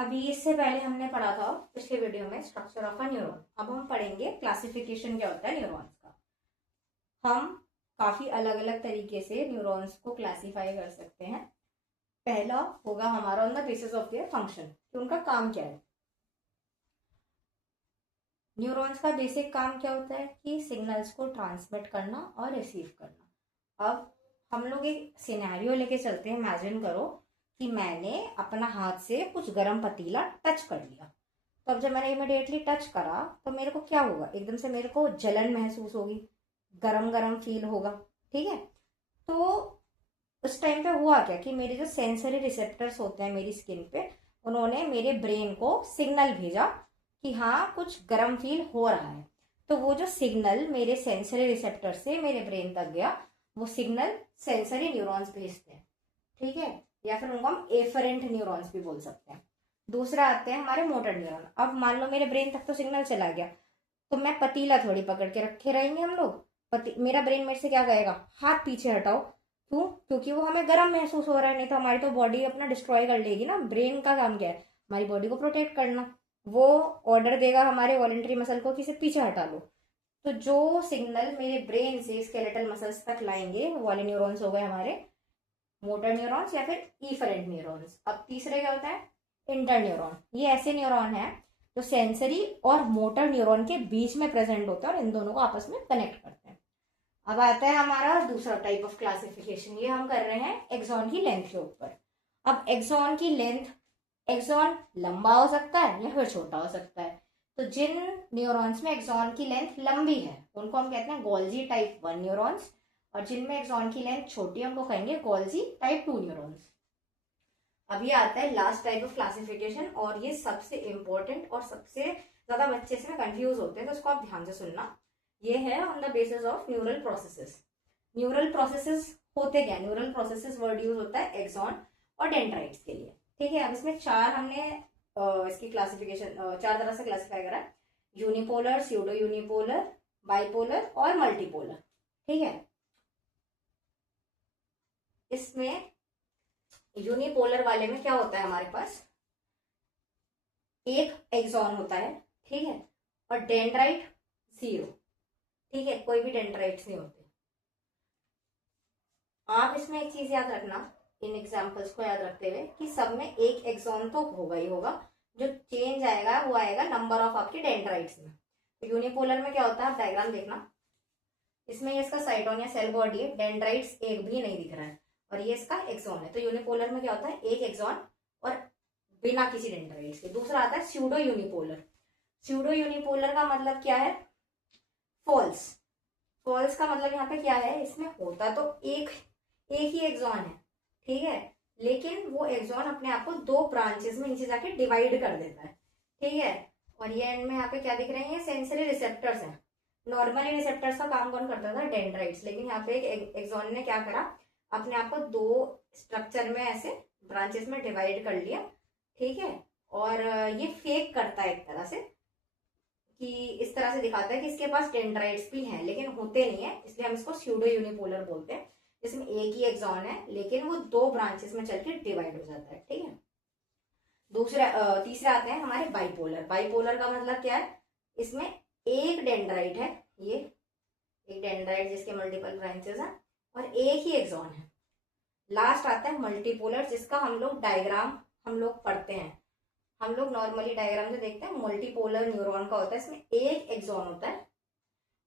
अभी इससे पहले हमने पढ़ा था पिछले वीडियो में स्ट्रक्चर ऑफ अ न्यूरॉन। अब हम पढ़ेंगे क्लासिफिकेशन क्या होता है न्यूरॉन्स का। हम काफी अलग अलग तरीके से न्यूरॉन्स को क्लासिफाई कर सकते हैं। पहला होगा हमारा on the basis of their function, कि उनका काम क्या है। न्यूरॉन्स का बेसिक काम क्या होता है कि सिग्नल्स को ट्रांसमिट करना और रिसीव करना। अब हम लोग एक सिनेरियो लेके चलते हैं। इमेजिन करो कि मैंने अपना हाथ से कुछ गर्म पतीला टच कर लिया। तो अब जब मैंने इमिडिएटली टच करा तो मेरे को क्या होगा, एकदम से मेरे को जलन महसूस होगी, गरम गरम फील होगा। ठीक है, तो उस टाइम पे हुआ क्या कि मेरे जो सेंसरी रिसेप्टर्स होते हैं मेरी स्किन पे, उन्होंने मेरे ब्रेन को सिग्नल भेजा कि हाँ कुछ गर्म फील हो रहा है। तो वो जो सिग्नल मेरे सेंसरी रिसेप्टर से मेरे ब्रेन तक गया, वो सिग्नल सेंसरी न्यूरॉन्स भेजते हैं। ठीक है, या फिर उनको हम एफरेंट न्यूरॉन्स भी बोल सकते हैं। दूसरा आते हैं हमारे मोटर न्यूरॉन। अब मान लो मेरे ब्रेन तक तो सिग्नल चला गया, तो मैं पतीला थोड़ी पकड़ के रखे रहेंगे हम लोग। मेरा ब्रेन मेरे से क्या कहेगा, हाथ पीछे हटाओ। क्यों? क्योंकि वो हमें गर्म महसूस हो रहा है, नहीं तो हमारी तो बॉडी अपना डिस्ट्रॉय कर लेगी ना। ब्रेन का काम क्या है, हमारी बॉडी को प्रोटेक्ट करना। वो ऑर्डर देगा हमारे वॉलेंटरी मसल को कि इसे पीछे हटा लो। तो जो सिग्नल मेरे ब्रेन से स्केलेटल मसल्स तक लाएंगे वो वाले न्यूरॉन्स हो गए हमारे मोटर न्यूरॉन्स या फिर इफरेंट न्यूरॉन्स। अब तीसरे क्या होता है, इंटर न्यूरॉन। ये ऐसे न्यूरॉन है जो सेंसरी और मोटर न्यूरॉन के बीच में प्रेजेंट होता है और इन दोनों को आपस में कनेक्ट करते हैं। अब आता है हमारा दूसरा टाइप ऑफ क्लासिफिकेशन। ये हम कर रहे हैं एक्सॉन की लेंथ के ऊपर। अब एक्सॉन की लेंथ, एक्सॉन लंबा हो सकता है या फिर छोटा हो सकता है। तो जिन न्यूरॉन्स में एक्सॉन की लेंथ लंबी है उनको हम कहते हैं गोल्जी टाइप 1 न्यूरॉन्स, और जिनमें एक्सॉन की लेंथ छोटी है उनको कहेंगे गोल्जी टाइप 2 न्यूरॉन्स। अब ये आता है लास्ट टाइप ऑफ क्लासिफिकेशन, और ये सबसे इंपॉर्टेंट और सबसे ज्यादा बच्चे इसमें कंफ्यूज होते हैं, तो इसको आप ध्यान से सुनना। ये है on the basis of neural processes. Neural processes होते क्या, न्यूरल प्रोसेसेस वर्ड यूज होता है एक्सॉन और डेंड्राइट्स के लिए। ठीक है, अब इसमें चार हमने इसकी क्लासिफिकेशन चार तरह से क्लासिफाई करा है। यूनिपोलर, स्यूडो यूनिपोलर, बाइपोलर और मल्टीपोलर। ठीक है, इसमें यूनिपोलर वाले में क्या होता है, हमारे पास एक एक्सॉन होता है। ठीक है, और डेंड्राइट 0। ठीक है, कोई भी डेंड्राइट्स नहीं होते। आप इसमें एक चीज याद रखना, इन एग्जांपल्स को याद रखते हुए, कि सब में एक एक्सॉन तो होगा ही होगा। जो चेंज आएगा वो आएगा नंबर ऑफ आपके डेंड्राइट्स में। तो यूनिपोलर में क्या होता है, आप डायग्राम देखना। इसमें ये इसका साइटोन या सेल बॉडी है, डेंड्राइट्स एक भी नहीं दिख रहा है, और ये इसका एक्सॉन है। तो यूनिपोलर में क्या होता है, एक एक्सॉन और बिना किसी डेंड्राइट्स के। दूसरा आता है स्यूडो यूनिपोलर। स्यूडो यूनिपोलर का मतलब क्या है, फॉल्स। फॉल्स का मतलब यहाँ पे क्या है, इसमें होता तो एक ही एक्सॉन है। ठीक है, लेकिन वो एक्सॉन अपने आप को दो ब्रांचेस में नीचे जाके डिवाइड कर देता है। ठीक है, और ये एंड में यहाँ पे क्या दिख रहे हैं, सेंसरी रिसेप्टर्स हैं। नॉर्मली रिसेप्टर्स का काम कौन करता था, डेंड्राइट्स। लेकिन यहाँ पे एक एक्सॉन ने क्या करा, अपने आप को दो स्ट्रक्चर में ऐसे ब्रांचेस में डिवाइड कर लिया। ठीक है, और ये फेक करता है एक तरह से, कि इस तरह से दिखाता है कि इसके पास डेंड्राइट्स भी हैं लेकिन होते नहीं है, इसलिए हम इसको स्यूडो यूनिपोलर बोलते हैं, जिसमें एक ही एक्सॉन है लेकिन वो दो ब्रांचेस में चल के डिवाइड हो जाता है। ठीक है, तीसरा आते हैं हमारे बाइपोलर। बाइपोलर का मतलब क्या है, इसमें एक डेंड्राइट है, ये एक डेंड्राइट जिसके मल्टीपल ब्रांचेस हैं और एक ही एक्सॉन है। लास्ट आता है मल्टीपोलर, जिसका हम लोग डायग्राम हम लोग पढ़ते हैं। हम लोग नॉर्मली डायग्राम जो देखते हैं मल्टीपोलर न्यूरॉन का होता है, इसमें एक एक्सॉन होता है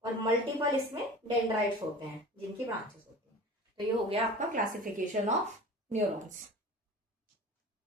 और मल्टीपल इसमें डेंड्राइट्स होते हैं जिनकी ब्रांचेस होती हैं। तो ये हो गया आपका क्लासिफिकेशन ऑफ न्यूरॉन्स।